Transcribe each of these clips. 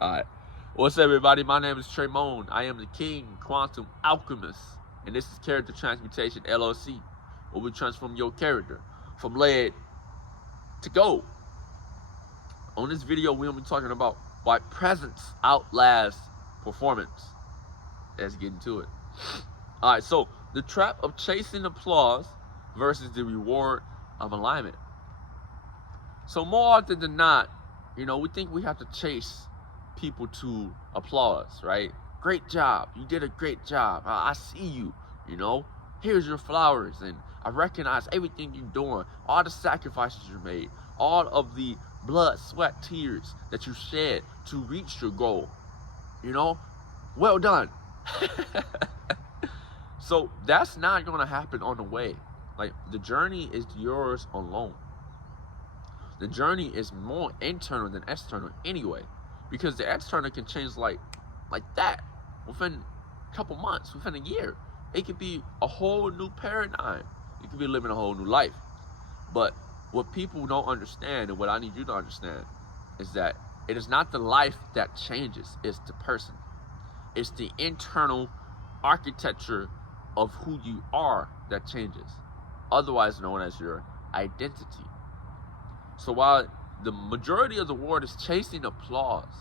Alright. What's up, everybody? My name is Tremone. I am the King Quantum Alchemist. And this is Character Transmutation LLC, where we transform your character from lead to gold. On this video, we'll be talking about why presence outlasts performance. Let's get into it. Alright, so the trap of chasing applause versus the reward of alignment. So more often than not, we think we have to chase people to applause, right? Great job. You did a great job. I see you, Here's your flowers, and I recognize everything you're doing, all the sacrifices you made, all of the blood, sweat, tears that you shed to reach your goal. Well done. So that's not going to happen on the way. Like, the journey is yours alone. The journey is more internal than external anyway, because the external can change like that within a couple months, within a year. It could be a whole new paradigm. You could be living a whole new life. But what people don't understand, and what I need you to understand, is that it is not the life that changes, it's the person. It's the internal architecture of who you are that changes, otherwise known as your identity. So while the majority of the world is chasing applause,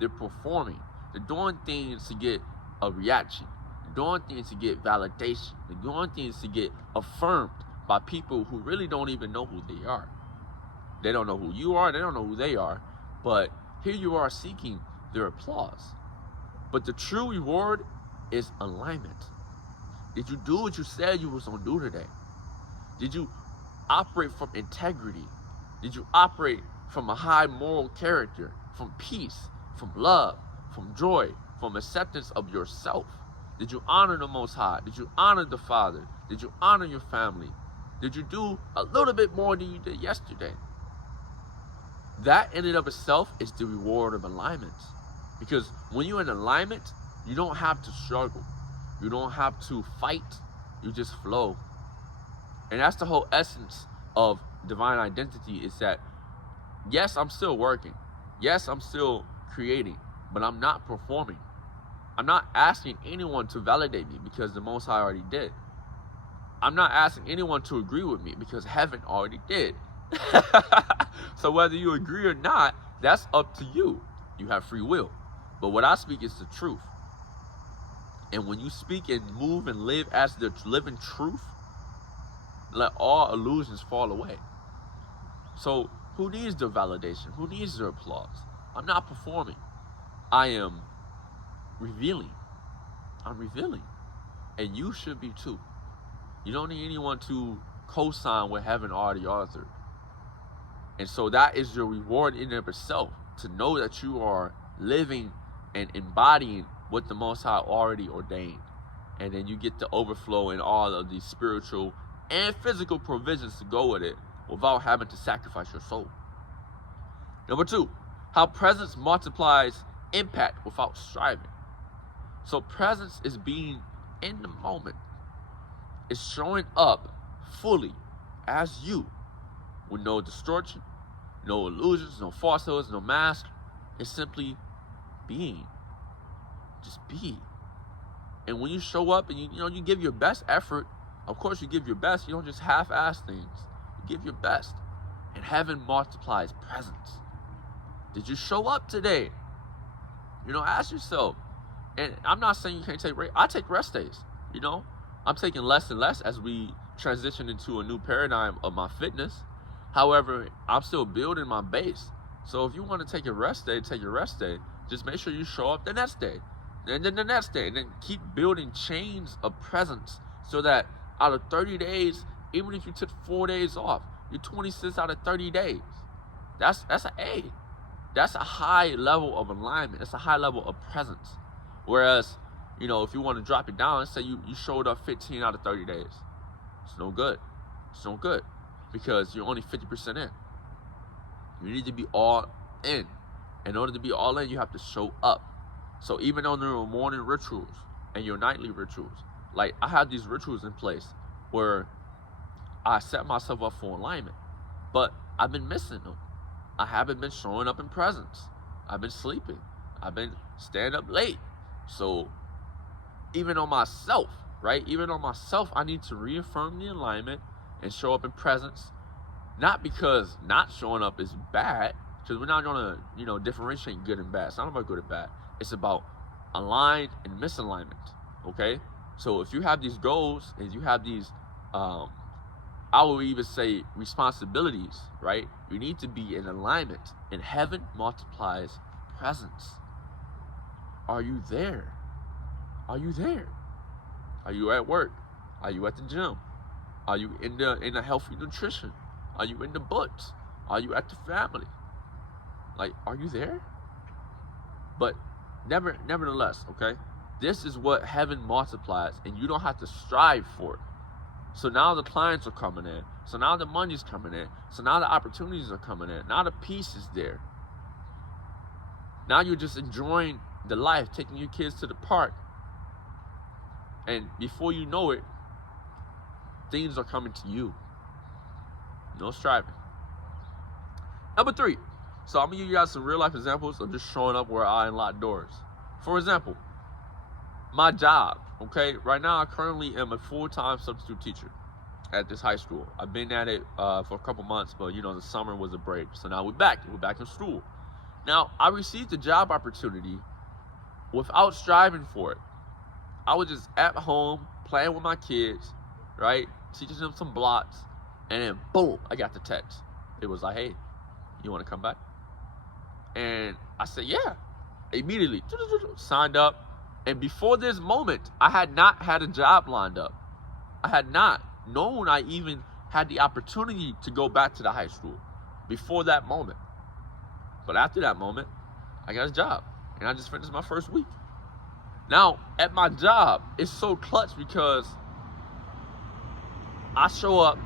they're performing, they're doing things to get a reaction, they're doing things to get validation, they're doing things to get affirmed by people who really don't even know who they are. They don't know who you are, they don't know who they are, but here you are seeking their applause. But the true reward is alignment. Did you do what you said you was gonna do today? Did you operate from integrity? Did you operate from a high moral character, from peace, from love, from joy, from acceptance of yourself? Did you honor the Most High? Did you honor the Father? Did you honor your family? Did you do a little bit more than you did yesterday? That in and of itself is the reward of alignment. Because when you're in alignment, you don't have to struggle. You don't have to fight. You just flow. And that's the whole essence of divine identity, is that, yes, I'm still working. Yes, I'm still creating, but I'm not performing. I'm not asking anyone to validate me, because the Most High already did. I'm not asking anyone to agree with me, because heaven already did. So whether you agree or not, that's up to you. You have free will. But what I speak is the truth. And when you speak and move and live as the living truth, let all illusions fall away. So who needs the validation? Who needs the applause? I'm not performing. I am revealing. I'm revealing. And you should be too. You don't need anyone to co-sign what heaven already authored. And so that is your reward in and of itself, to know that you are living and embodying what the Most High already ordained. And then you get the overflow in all of these spiritual and physical provisions to go with it, without having to sacrifice your soul. Number 2, how presence multiplies impact without striving. So presence is being in the moment. It's showing up fully as you, with no distortion, no illusions, no falsehoods, no mask. It's simply being. Just be. And when you show up and you give your best effort, of course you give your best. You don't just half-ass things. You give your best. And heaven multiplies presence. Did you show up today? Ask yourself. And I'm not saying you can't take rest. I take rest days. I'm taking less and less as we transition into a new paradigm of my fitness. However, I'm still building my base. So if you want to take a rest day, take your rest day. Just make sure you show up the next day. And then the next day. And then keep building chains of presence, so that out of 30 days, even if you took 4 days off, you're 26 out of 30 days. That's an A. That's a high level of alignment. That's a high level of presence. Whereas, if you want to drop it down, say you showed up 15 out of 30 days. It's no good. It's no good, because you're only 50% in. You need to be all in. In order to be all in, you have to show up. So even on your morning rituals and your nightly rituals, like, I have these rituals in place where I set myself up for alignment, but I've been missing them. I haven't been showing up in presence. I've been sleeping. I've been staying up late. So even on myself, right? Even on myself, I need to reaffirm the alignment and show up in presence. Not because not showing up is bad, because we're not gonna, differentiate good and bad. It's not about good and bad. It's about aligned and misalignment. Okay? So if you have these goals and you have these I will even say responsibilities, right? You need to be in alignment. And heaven multiplies presence. Are you there? Are you there? Are you at work? Are you at the gym? Are you in the healthy nutrition? Are you in the books? Are you at the family? Like, are you there? But nevertheless, okay? This is what heaven multiplies, and you don't have to strive for it. So now the clients are coming in. So now the money's coming in. So now the opportunities are coming in. Now the peace is there. Now you're just enjoying the life, taking your kids to the park. And before you know it, things are coming to you. No striving. Number 3. So I'm going to give you guys some real life examples of just showing up where I unlock doors. For example, my job, okay? Right now I currently am a full-time substitute teacher at this high school. I've been at it for a couple months, but the summer was a break. So now we're back in school. Now, I received a job opportunity without striving for it. I was just at home playing with my kids, right? Teaching them some blocks, and then boom, I got the text. It was like, hey, you want to come back? And I said, yeah. Immediately signed up. And before this moment, I had not had a job lined up. I had not known I even had the opportunity to go back to the high school before that moment. But after that moment, I got a job. And I just finished my first week. Now, at my job, it's so clutch because I show up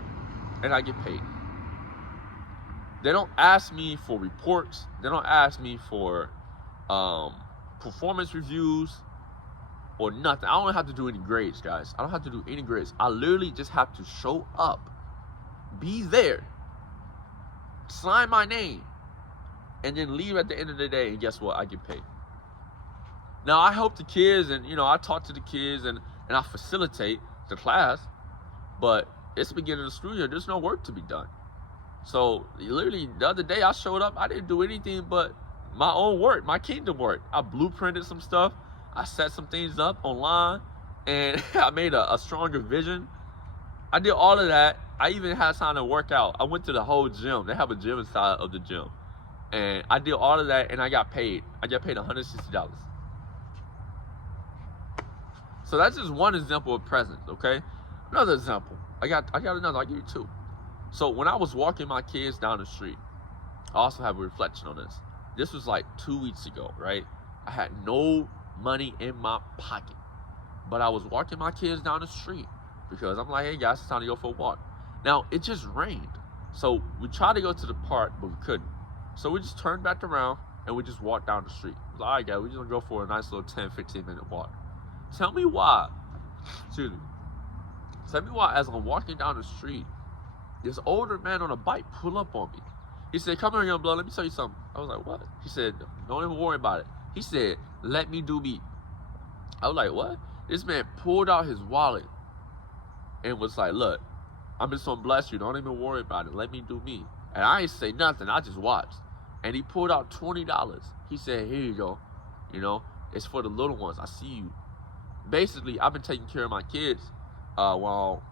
and I get paid. They don't ask me for reports. They don't ask me for performance reviews or nothing. I don't have to do any grades, guys. I don't have to do any grades. I literally just have to show up, be there, sign my name, and then leave at the end of the day. And guess what? I get paid. Now, I help the kids, and I talk to the kids, and I facilitate the class, but it's the beginning of the school year. There's no work to be done. So literally the other day I showed up, I didn't do anything but my own work, my kingdom work. I blueprinted some stuff, I set some things up online, and I made a stronger vision. I did all of that. I even had time to work out. I went to the whole gym. They have a gym inside of the gym. And I did all of that, and I got paid. I got paid $160. So that's just one example of presence, okay? Another example. I got another. I'll give you 2. So when I was walking my kids down the street, I also have a reflection on this. This was like 2 weeks ago, right? I had no money in my pocket, but I was walking my kids down the street because I'm like, hey guys, it's time to go for a walk. Now, it just rained. So we tried to go to the park, but we couldn't. So we just turned back around and we just walked down the street. I was like, all right guys, we're just gonna go for a nice little 10, 15 minute walk. Tell me why as I'm walking down the street, this older man on a bike pulled up on me. He said, come here, young blood, let me tell you something. I was like, what? He said, don't even worry about it. He said, let me do me. I was like, what? This man pulled out his wallet and was like, look, I'm just gonna bless you. Don't even worry about it. Let me do me. And I ain't say nothing. I just watched. And he pulled out $20. He said, here you go. It's for the little ones. I see you. Basically, I've been taking care of my kids while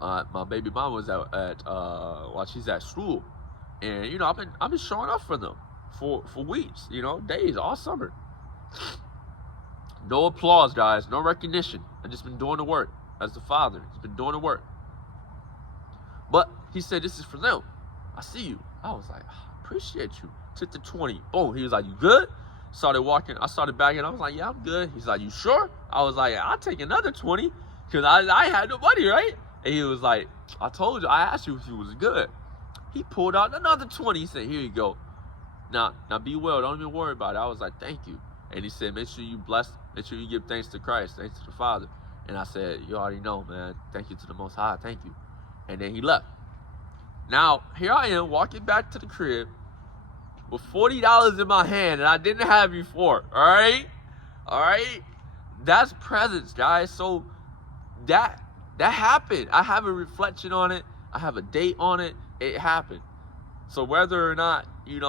my baby mama was while she's at school, and I've been showing up for them for weeks, days, all summer. No applause, guys, no recognition. I've just been doing the work as the father. He's been doing the work. But he said, this is for them. I see you. I was like, oh, appreciate you. Took the 20. Boom. He was like, you good? Started walking. I started bagging. I was like, yeah, I'm good. He's like, you sure? I was like, yeah, I'll take another 20 because I had no money, right? And he was like, I told you, I asked you if you was good. He pulled out another 20. He said, here you go. Now be well. Don't even worry about it. I was like, thank you. And he said, make sure you bless, make sure you give thanks to Christ, thanks to the Father. And I said, you already know, man. Thank you to the Most High. Thank you. And then he left. Now, here I am walking back to the crib, with $40 in my hand and I didn't have before. All right? All right? That's presence, guys. So that happened. I have a reflection on it. I have a date on it. It happened. So whether or not, it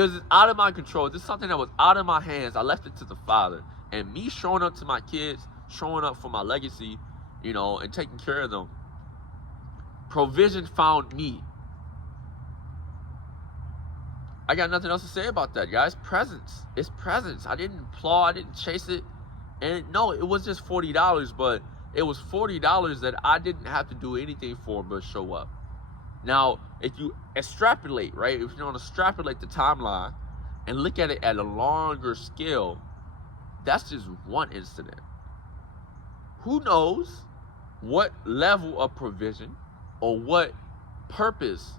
was out of my control. This is something that was out of my hands. I left it to the Father. And me showing up to my kids, showing up for my legacy, and taking care of them. Provision found me. I got nothing else to say about that, guys. Presence. It's presence. I didn't applaud. I didn't chase it. And no, it was just $40, but it was $40 that I didn't have to do anything for but show up. Now, if you extrapolate, right? If you want to extrapolate the timeline and look at it at a longer scale, that's just one incident. Who knows what level of provision or what purpose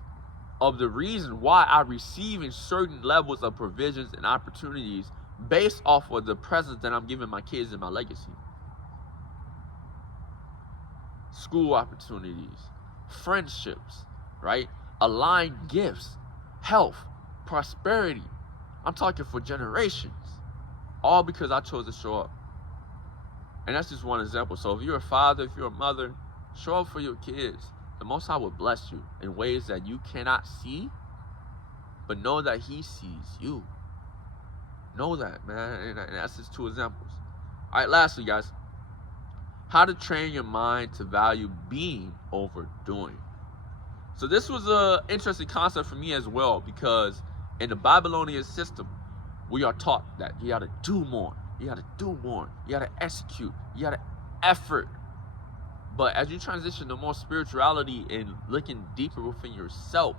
of the reason why I'm receiving certain levels of provisions and opportunities based off of the presence that I'm giving my kids in my legacy. School opportunities, friendships, right? Aligned gifts, health, prosperity. I'm talking for generations. All because I chose to show up. And that's just one example. So if you're a father, if you're a mother, show up for your kids. The Most High will bless you in ways that you cannot see, but know that He sees you. Know that, man. And that's just two examples. All right, lastly, guys. How to train your mind to value being over doing. So this was an interesting concept for me as well, because in the Babylonian system, we are taught that you got to do more. You got to do more. You got to execute. You got to effort. But as you transition to more spirituality and looking deeper within yourself,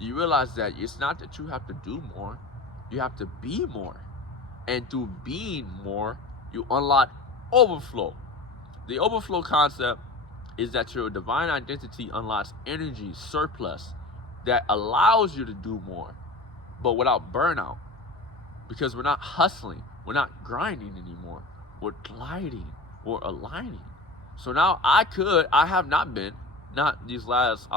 you realize that it's not that you have to do more. You have to be more. And through being more, you unlock overflow. The overflow concept is that your divine identity unlocks energy surplus that allows you to do more, but without burnout. Because we're not hustling, we're not grinding anymore. We're gliding, we're aligning. So now I have not been, these last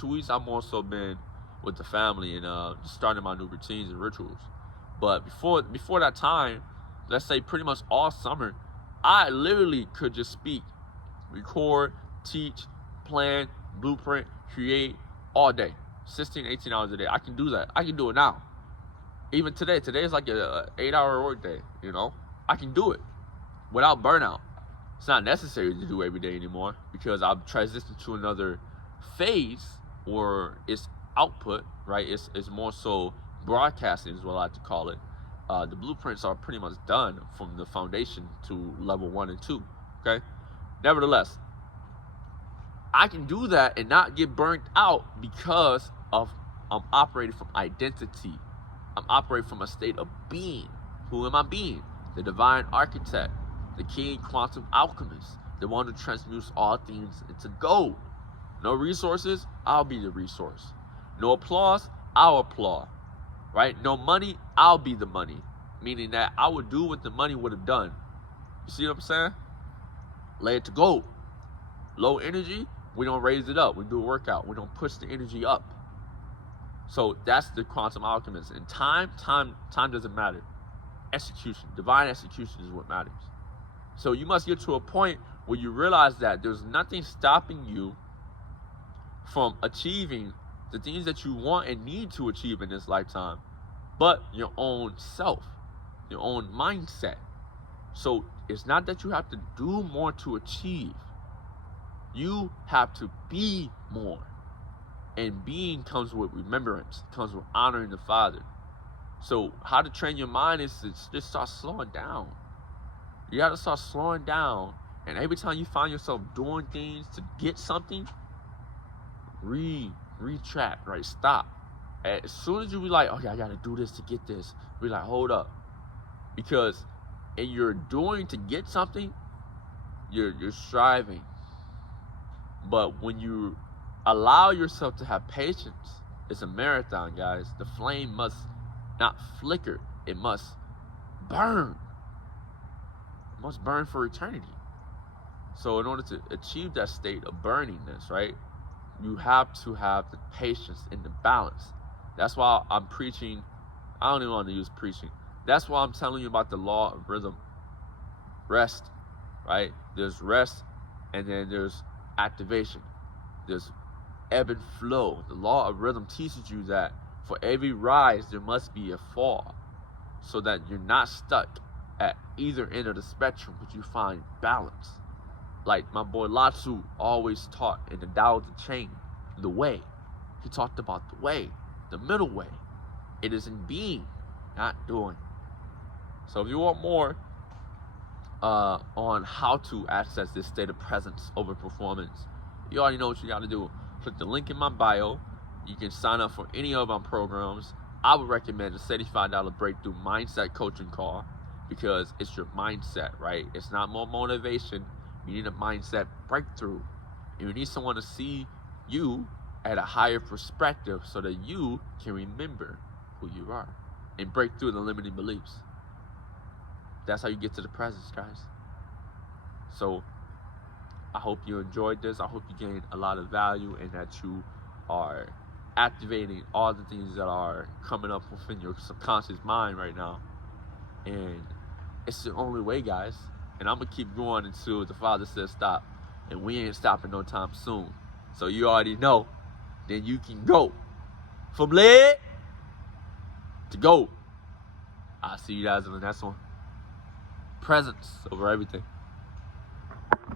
2 weeks, I've more so been with the family and just starting my new routines and rituals. But before that time, let's say pretty much all summer, I literally could just speak, record, teach, plan, blueprint, create all day, 16, 18 hours a day. I can do that. I can do it now. Even today is like an 8-hour work day, I can do it without burnout. It's not necessary to do every day anymore because I've transitioned to another phase where it's output, right? It's more so broadcasting is what I like to call it. The blueprints are pretty much done from the foundation to level 1 and 2, okay? Nevertheless, I can do that and not get burnt out because I'm operating from identity. I'm operating from a state of being. Who am I being? The divine architect, the king quantum alchemist, the one who transmutes all things into gold. No resources, I'll be the resource. No applause, I'll applaud. Right? No money, I'll be the money. Meaning that I would do what the money would have done. You see what I'm saying? Lay it to gold. Low energy, we don't raise it up. We do a workout. We don't push the energy up. So that's the quantum alchemist. And time doesn't matter. Execution, divine execution is what matters. So you must get to a point where you realize that there's nothing stopping you from achieving the things that you want and need to achieve in this lifetime, but your own self, your own mindset. So it's not that you have to do more to achieve. You have to be more. And being comes with remembrance, comes with honoring the Father. So how to train your mind is to just start slowing down. You got to start slowing down. And every time you find yourself doing things to get something, retract, right? Stop. As soon as you be like, okay, I got to do this to get this, be like, hold up. Because in your doing to get something, you're striving. But when you allow yourself to have patience, it's a marathon, guys. The flame must not flicker. It must burn. It must burn for eternity. So in order to achieve that state of burningness, right, you have to have the patience and the balance. That's why I'm preaching. I don't even want to use preaching. That's why I'm telling you about the law of rhythm. Rest, right? There's rest, and then there's activation. There's ebb and flow. The law of rhythm teaches you that for every rise, there must be a fall, so that you're not stuck at either end of the spectrum, but you find balance. Like my boy Latsu always taught in the Tao of the Chain, the way. He talked about the way, the middle way. It is in being, not doing. So if you want more on how to access this state of presence over performance, you already know what you got to do. Click the link in my bio. You can sign up for any of our programs. I would recommend a $75 breakthrough mindset coaching call because it's your mindset, right? It's not more motivation. You need a mindset breakthrough. You need someone to see you at a higher perspective so that you can remember who you are and break through the limiting beliefs. That's how you get to the presence, guys. So I hope you enjoyed this. I hope you gained a lot of value and that you are activating all the things that are coming up within your subconscious mind right now. And it's the only way, guys. And I'm going to keep going until the Father says stop. And we ain't stopping no time soon. So you already know. Then you can go. From lead to go. I'll see you guys in the next one. Presence over everything.